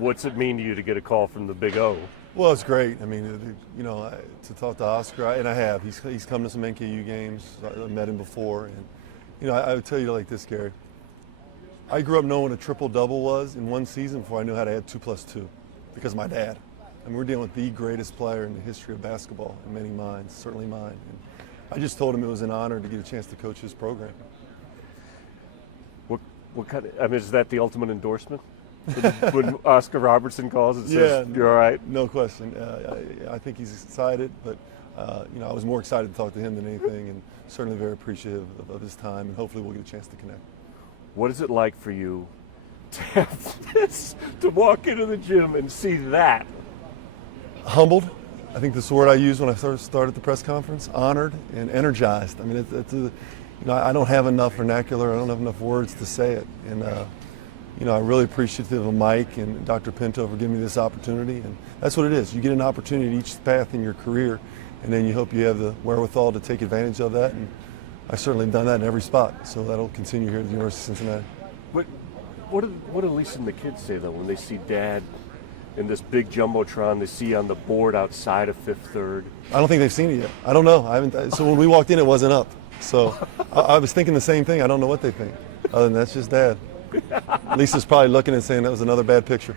What's it mean to you to get a call from the Big O? Well, it's great. I mean, to talk to Oscar, and I have. He's come to some NKU games. I met him before, and I would tell you like this, Gary. I grew up knowing what a triple-double was in one season before I knew how to add 2 plus 2, because of my dad. I mean, we're dealing with the greatest player in the history of basketball in many minds, certainly mine. And I just told him it was an honor to get a chance to coach his program. What kind of, I mean, is that the ultimate endorsement? When Oscar Robertson calls and says, "You're all right"? No question. I think he's excited, but I was more excited to talk to him than anything, and certainly very appreciative of his time, and hopefully we'll get a chance to connect. What is it like for you to have this, to walk into the gym and see that? Humbled. I think that's the word I used when I first started the press conference. Honored and energized. I mean, I don't have enough vernacular. I don't have enough words to say it, and I'm really appreciative of Mike and Dr. Pinto for giving me this opportunity, and that's what it is. You get an opportunity at each path in your career, and then you hope you have the wherewithal to take advantage of that, and I've certainly done that in every spot, so that'll continue here at the University of Cincinnati. What do Lisa and the kids say, though, when they see Dad in this big Jumbotron they see on the board outside of Fifth Third? I don't think they've seen it yet. I don't know. I haven't. So when we walked in, it wasn't up. So I was thinking the same thing. I don't know what they think. Other than that's just Dad. Lisa's probably looking and saying that was another bad picture.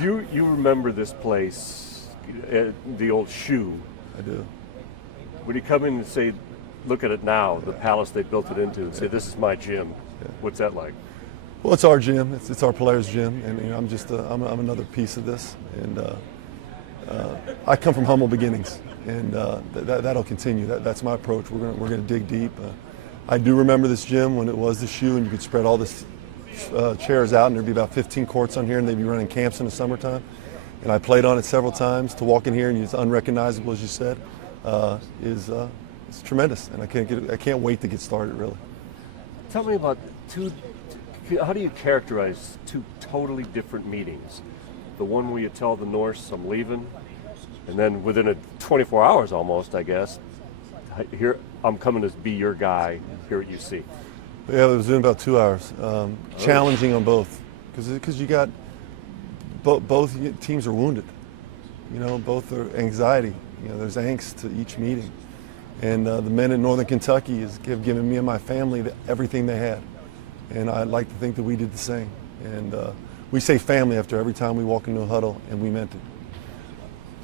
You remember this place, the old shoe. I do. When you come in and say, look at it now, the palace they built it into, and say, this is my gym. Yeah. What's that like? Well, it's our gym. It's our players' gym, and I'm just I'm another piece of this. And I come from humble beginnings, and that'll continue. That's my approach. We're gonna dig deep. I do remember this gym when it was the shoe, and you could spread all this chairs out, and there'd be about 15 courts on here, and they'd be running camps in the summertime. And I played on it several times. To walk in here and it's unrecognizable, as you said, it's tremendous, and I can't wait to get started. Really. Tell me about how do you characterize 2 totally different meetings? The one where you tell the Norse I'm leaving, and then within 24 hours almost, I guess, here I'm coming to be your guy here at UC. Yeah, it was in about 2 hours. Challenging on both, because you got both teams are wounded. Both are anxiety. There's angst to each meeting, and the men in Northern Kentucky have given me and my family everything they had, and I'd like to think that we did the same. And we say family after every time we walk into a huddle, and we meant it.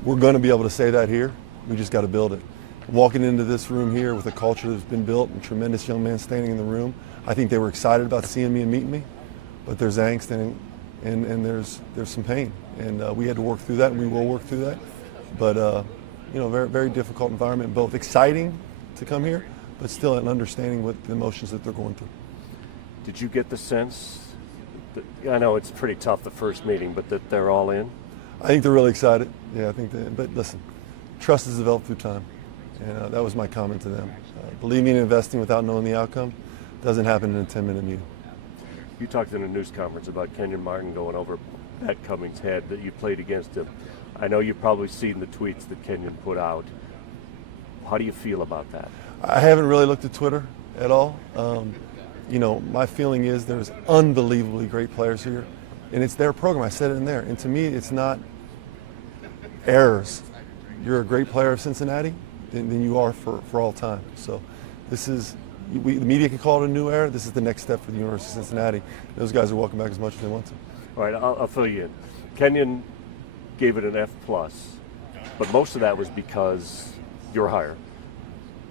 We're going to be able to say that here. We just got to build it. Walking into this room here with a culture that's been built and tremendous young men standing in the room, I think they were excited about seeing me and meeting me, but there's angst and there's some pain, and we had to work through that, and we will work through that. But very, very difficult environment, both exciting to come here, but still an understanding what the emotions that they're going through. Did you get the sense that, I know it's pretty tough the first meeting, but that they're all in? I think they're really excited. Yeah, I think but listen, trust is developed through time. And that was my comment to them. Believing in investing without knowing the outcome doesn't happen in a 10-minute meeting. You talked in a news conference about Kenyon Martin going over Pat Cummings' head, that you played against him. I know you've probably seen the tweets that Kenyon put out. How do you feel about that? I haven't really looked at Twitter at all. My feeling is there's unbelievably great players here, and it's their program. I said it in there. And to me, it's not errors. You're a great player of Cincinnati, than you are for all time. So this is, the media can call it a new era. This is the next step for the University of Cincinnati. Those guys are welcome back as much as they want to. All right, I'll fill you in. Kenyon gave it an F+, but most of that was because you're higher,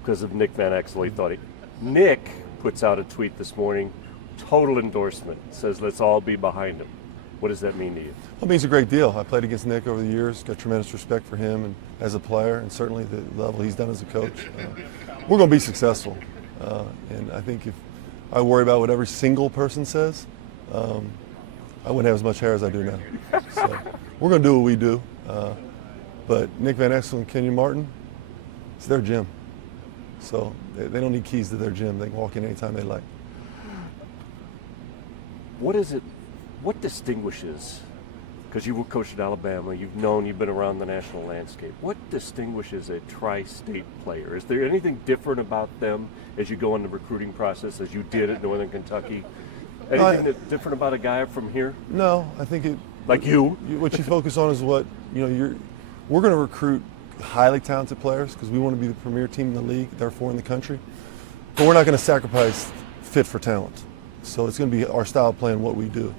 because of Nick Van Exel. Nick puts out a tweet this morning, total endorsement, says let's all be behind him. What does that mean to you? Well, it means a great deal. I played against Nick over the years, got tremendous respect for him and as a player, and certainly the level he's done as a coach. We're going to be successful, and I think if I worry about what every single person says, I wouldn't have as much hair as I do now. So we're going to do what we do, but Nick Van Exel and Kenyon Martin, it's their gym. So they don't need keys to their gym. They can walk in anytime they like. What is it? What distinguishes, because you were coached at Alabama, you've been around the national landscape, what distinguishes a tri-state player? Is there anything different about them as you go in the recruiting process, as you did at Northern Kentucky? Anything that's different about a guy from here? No, I think Like you. What you focus on is what, we're going to recruit highly talented players because we want to be the premier team in the league, therefore in the country. But we're not going to sacrifice fit for talent. So it's going to be our style of playing, what we do.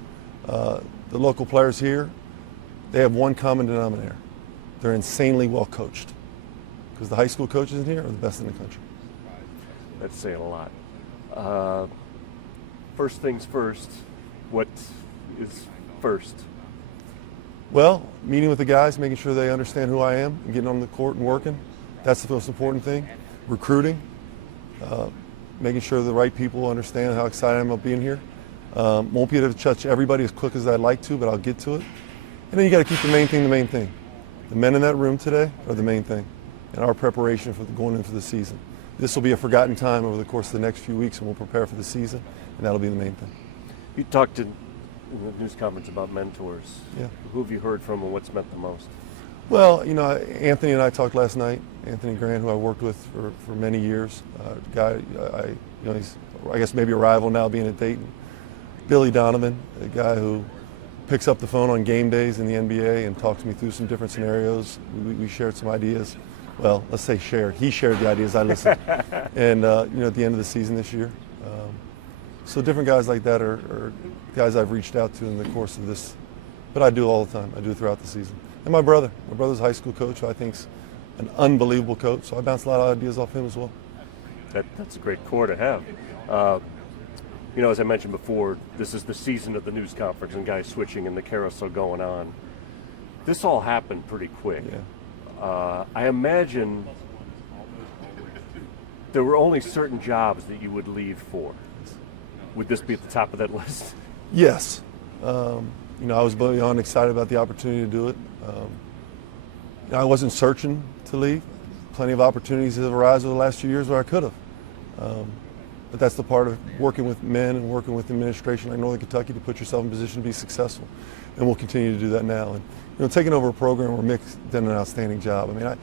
The local players here, they have one common denominator. They're insanely well coached because the high school coaches in here are the best in the country. That's saying a lot. First things first, what is first? Well, meeting with the guys, making sure they understand who I am and getting on the court and working. That's the most important thing. Recruiting, making sure the right people understand how excited I am about being here. Won't be able to touch everybody as quick as I'd like to, but I'll get to it. And then you got to keep the main thing the main thing. The men in that room today are the main thing, and our preparation for going into the season. This will be a forgotten time over the course of the next few weeks, and we'll prepare for the season, and that'll be the main thing. You talked in the news conference about mentors. Yeah. Who have you heard from and what's meant the most? Well, Anthony and I talked last night. Anthony Grant, who I worked with for many years, guy, he's, I guess, maybe a rival now being at Dayton. Billy Donovan, a guy who picks up the phone on game days in the NBA and talks me through some different scenarios. We shared some ideas. Well, let's say shared. He shared the ideas, I listened. And, at the end of the season this year. So different guys like that are guys I've reached out to in the course of this. But I do all the time. I do it throughout the season. And my brother's a high school coach who I think's an unbelievable coach. So I bounce a lot of ideas off him as well. That's a great core to have. As I mentioned before, this is the season of the news conference and guys switching and the carousel going on. This all happened pretty quick. Yeah. I imagine there were only certain jobs that you would leave for. Would this be at the top of that list? Yes. I was beyond excited about the opportunity to do it. I wasn't searching to leave. Plenty of opportunities have arisen over the last few years where I could have. But that's the part of working with men and working with administration like Northern Kentucky to put yourself in a position to be successful. And we'll continue to do that now. And taking over a program where Mick's done an outstanding job. I mean,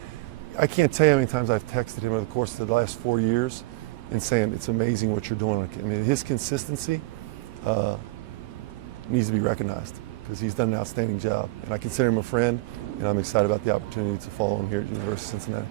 I can't tell you how many times I've texted him over the course of the last 4 years and saying it's amazing what you're doing. I mean, his consistency needs to be recognized because he's done an outstanding job. And I consider him a friend, and I'm excited about the opportunity to follow him here at the University of Cincinnati.